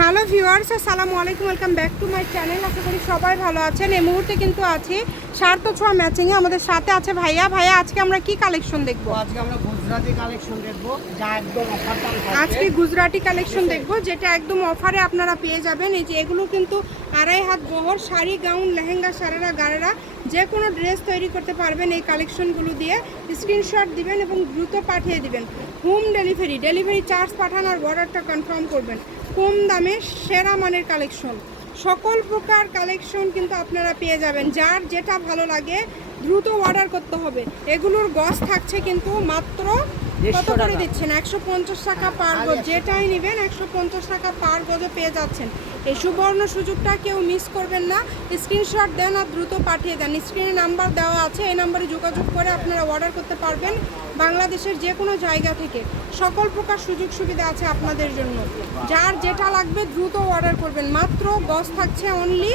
Hello viewers আসসালামু আলাইকুম welcome back to my channel. আশা করি সবাই ভালো আছেন। এই মুহূর্তে কিন্তু আছি সার্থ ছোঁয়া ম্যাচিংয়ে। আমাদের সাথে আছে ভাইয়া। ভাইয়া আজকে আমরা কি কালেকশন দেখব? আজকে আমরা গুজরাটি কালেকশন দেখব যা একদম অফার আজকে গুজরাটি কালেকশন দেখব যেটা একদম অফারে আপনারা পেয়ে যাবেন। এই যে এগুলো কিন্তু আড়াই হাত বহর শাড়ি গাউন লেহেঙ্গা সারেরা গাড়েরা যে কোনো ড্রেস তৈরি করতে পারবেন এই কালেকশনগুলো দিয়ে। স্ক্রিনশট দিবেন এবং দ্রুত পাঠিয়ে দিবেন। হোম ডেলিভারি ডেলিভারি চার্জ পাঠান আর অর্ডারটা কনফার্ম করবেন। কম দামে সেরা মানের কালেকশন। সকল প্রকার কালেকশন কিন্তু আপনারা পেয়ে যাবেন। যার যেটা ভালো লাগে, দ্রুত অর্ডার করতে হবে। এগুলোর গস থাকছে কিন্তু মাত্র কত করে দিচ্ছেন? একশো পঞ্চাশ টাকা পার গজ। যেটাই নেবেন একশো পঞ্চাশ টাকা পার গজে পেয়ে যাচ্ছেন। এই সুবর্ণ সুযোগটা কেউ মিস করবেন না। স্ক্রিনশট দেন আর দ্রুত পাঠিয়ে দেন। স্ক্রিনে নাম্বার দেওয়া আছে এই নাম্বারে যোগাযোগ করে আপনারা অর্ডার করতে পারবেন বাংলাদেশের যে কোনো জায়গা থেকে। সকল প্রকার সুযোগ সুবিধা আছে আপনাদের জন্য। যার যেটা লাগবে দ্রুত অর্ডার করবেন। মাত্র গজ থাকছে অনলি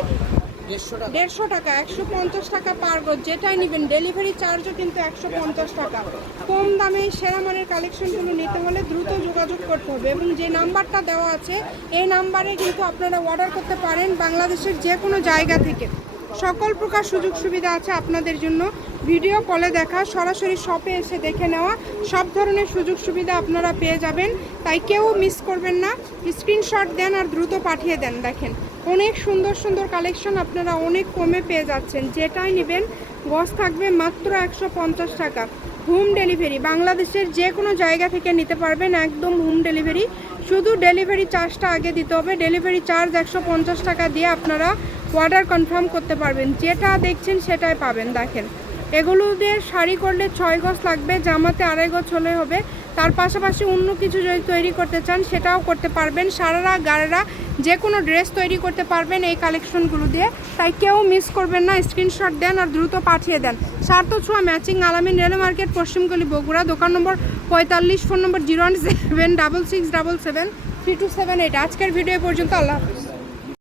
দেড়শো টাকা। একশো পঞ্চাশ টাকা পার গজ, যেটাই নেবেন ডেলিভারি চার্জও কিন্তু একশো পঞ্চাশ টাকা। কম দামে সেরা মানের কালেকশনগুলো নিতে হলে দ্রুত যোগাযোগ করতে হবে এবং যে নাম্বারটা দেওয়া আছে, এই নাম্বারে কিন্তু আপনারা অর্ডার করতে পারেন বাংলাদেশের যে কোনো জায়গা থেকে। সকল প্রকার সুযোগ সুবিধা আছে আপনাদের জন্য। ভিডিও কলে দেখা, সরাসরি শপে এসে দেখে নেওয়া, সব ধরনের সুযোগ সুবিধা আপনারা পেয়ে যাবেন। তাই কেউ মিস করবেন না। স্ক্রিনশট দেন আর দ্রুত পাঠিয়ে দেন, দেখেন। অনেক সুন্দর সুন্দর কালেকশন আপনারা অনেক কমে পেয়ে যাচ্ছেন। যেটাই নেবেন, গস থাকবে মাত্র একশো পঞ্চাশ টাকা। হোম ডেলিভারি বাংলাদেশের যে কোনো জায়গা থেকে নিতে পারবেন একদম হোম ডেলিভারি শুধু ডেলিভারি চার্জটা আগে দিতে হবে। ডেলিভারি চার্জ একশো পঞ্চাশ টাকা দিয়ে আপনারা অর্ডার কনফার্ম করতে পারবেন। যেটা দেখছেন সেটাই পাবেন, দেখেন। এগুলো দিয়ে শাড়ি করলে ছয় গজ লাগবে, জামাতে আড়াই গজ হলে হবে। তার পাশাপাশি অন্য কিছু যদি তৈরি করতে চান, সেটাও করতে পারবেন। সারারা গাড়েরা যে কোনো ড্রেস তৈরি করতে পারবেন এই কালেকশনগুলো দিয়ে। তাই কেউ মিস করবেন না, স্ক্রিনশট দেন আর দ্রুত পাঠিয়ে দেন। সার্থ ছোঁয়া, ম্যাচিং আলামিন, রেল মার্কেট পশ্চিমগলি বগুড়া, দোকান নম্বর পঁয়তাল্লিশ, phone number zero one seven, double six, double seven, three two seven eight. আজকের ভিডিও পর্যন্ত, আল্লাহ হাফিজ।